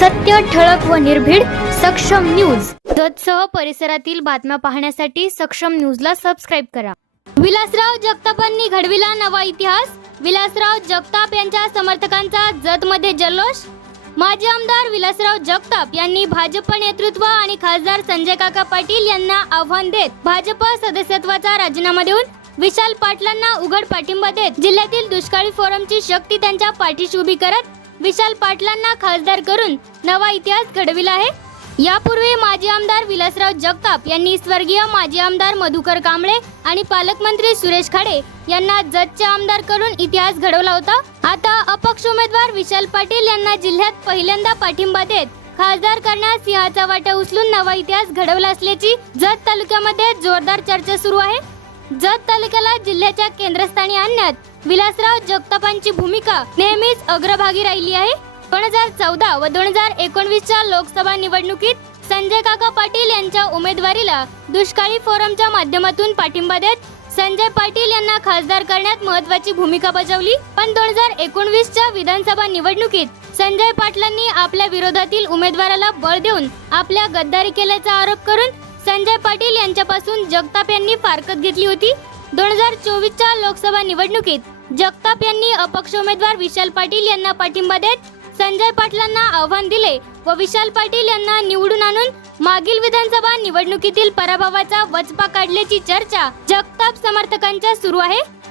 सत्य ठळक व निर्भीड सक्षम न्यूज. दत्तसह परिसरातील बातम्या पाहण्यासाठी सक्षम न्यूजला सबस्क्राईब करा. विलासराव जगतापांनी घडविला नवा इतिहास. विलासराव जगताप यांच्या समर्थकांचा जतमध्ये जल्लोष. माजी आमदार विलासराव जगताप यांनी भाजप नेतृत्व आणि खासदार संजय काका पाटील यांना आव्हान देत भाजप सदस्यत्वाचा राजीनामा देऊन विशाल पाटलांना उघड पाठिंबा देत जिल्ह्यातील दुष्काळी फोरमची शक्ती त्यांच्या पाठीशी उभी करत विशाल पाटलांना खासदार करून नवा इतिहास घडविला आहे. यापूर्वी माजी आमदार विलासराव जगताप यांनी स्वर्गीय माजी आमदार मधुकर कांबळे आणि पालकमंत्री सुरेश खाडे यांना जतचे आमदार करून इतिहास घडवला होता. आता अपक्ष उमेदवार विशाल पाटील यांना जिल्ह्यात पहिल्यांदा पाठिंबा देत खासदार करण्यास सिंहाचा वाटा उचलून नवा इतिहास घडवला असल्याची जत तालुक्यामध्ये जोरदार चर्चा सुरू आहे. जत तालुक्याला जिल्ह्याच्या केंद्रस्थानी आणण्यात विलासराव जगतापांची भूमिका नेहमीच अग्रभागी राहिली आहे. दोन हजार चौदा व दोन हजार एकोणवीसच्या लोकसभा निवडणुकीत संजय काका पाटील यांच्या उमेदवारीला दुष्काळी फोरमच्या माध्यमातून पाठिंबा देत संजय पाटील यांना खासदार करण्यात महत्वाची भूमिका बजावली. पण दोन हजार एकोणवीसच्या विधानसभा निवडणुकीत संजय पाटलांनी आपल्या विरोधातील उमेदवाराला बळ देऊन आपल्या गद्दारी केल्याचा आरोप करून संजय पाटील यांच्यापासून जगताप यांनी फारकत घेतली होती. दोन हजार चोवीसच्या लोकसभा निवडणुकीत जगताप यांनी अपक्ष उमेदवार विशाल पाटील यांना पाठिंबा देत संजय पाटलांना आव्हान दिले व विशाल पाटील यांना निवडून आणून मागील विधानसभा निवडणुकीतील पराभवाचा वचपा काढल्याची चर्चा जगताप समर्थकांच्या सुरू आहे.